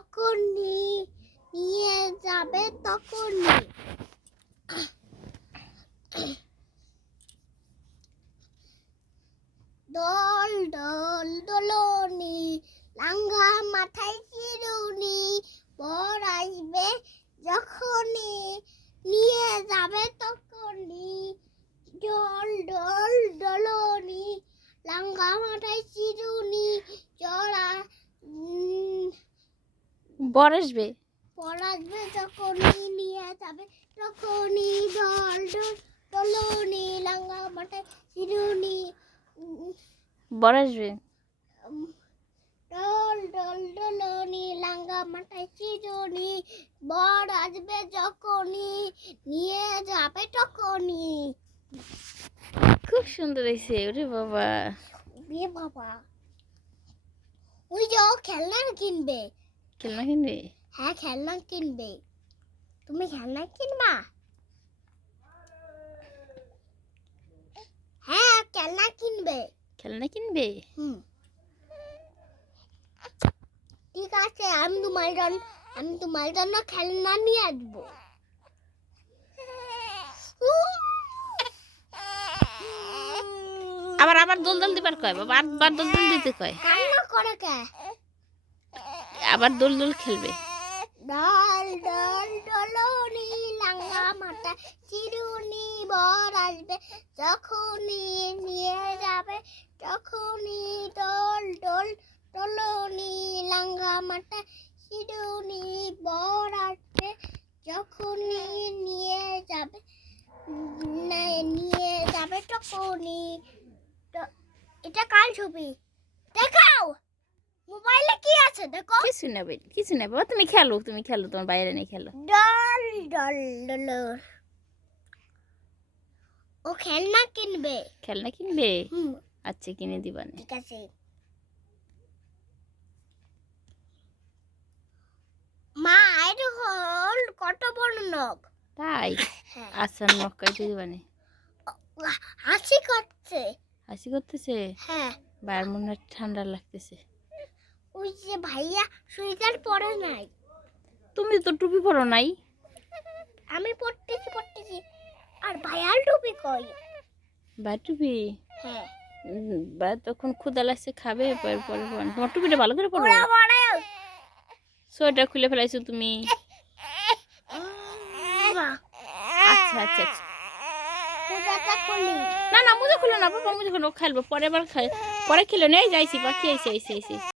যখনই নিয়ে যাবে তখনই দল দল দোলনি লাঙ্গা মাথায় চিরুনি বর আসবে যখনই নিয়ে যাবে তখনই দল দল দোলনি লাঙ্গা মাথায় চিরুনি চড়া বর আসবে বর আসবে যখনই নিয়ে যাবে তখনই দল দল দোলনি লাঙ্গা মাথায় চিরুনি বর আসবে দল দল দোলনি লাঙ্গা মাথায় চিরুনি বর আসবে যখনই নিয়ে যাবে তখনই। খুব সুন্দর হয়েছে ওরে বাবা। এ বাবা ওই যে ও খেলনা কিনবে। খেলনা কিনবে? হ্যাঁ খেলনা কিনবে। তুমি খেলনা কিনবা? হ্যাঁ খেলনা কিনবে। খেলনা কিনবে? ঠিক আছে আমি তোমার জন্য খেলনা নিয়ে আসবো। আবার আবার দোলদোল দিবার কয় বাবা, আবার দোলদোল দিতে কয়। কান্না করে কে? আবার দোলদোল খেলবে। দল দল দোলনি লাঙ্গা মাথা চিরুনি বর আসবে যখনই নিয়ে যাবে তখনই দল দল দোলনি লাঙ্গা মাথা চিরুনি বর আসবে যখনই নিয়ে যাবে তখনই। এটা কার ছবি? দেখাও মোবাইলে কি আছে দেখো। কিছু না বাবা, তুমি খেলো তোমার বাইরে নেই খেলো। ডল ডল ডল ও খেলনা কিনবে। খেলনা কিনবে? আচ্ছা কিনে দিবানে। ঠিক আছে মা এটা হল কত বড় নখ। তাই? হ্যাঁ আচ্ছা নখ কাটে দিবানে। হাসি করছে। হাসি করতেছে? হ্যাঁ বাইরে মনে হয় ঠান্ডা লাগতেছে। ওই যে ভাইয়া সোয়েটার পরে নাই। তুমি তো টুপি পরো নাই। আমি পড়তেছি আর ভাইয়ার টুপি কই? ভাই টুপি? হ্যাঁ ভাই তখন ক্ষুধা লাগছে খাবে পরে পরে তোমার টুপিটা ভালো করে পরো। ওরা পড়ে সোয়েটার খুলে ফেলাইছো তুমি। আচ্ছা আচ্ছা আচ্ছা মোজাটা খুলি। না মোজা খুলো না বাবা, মোজা খুলো খেলবো পরে আবার পরে খেলো নেই যাইছি পাখি আইসি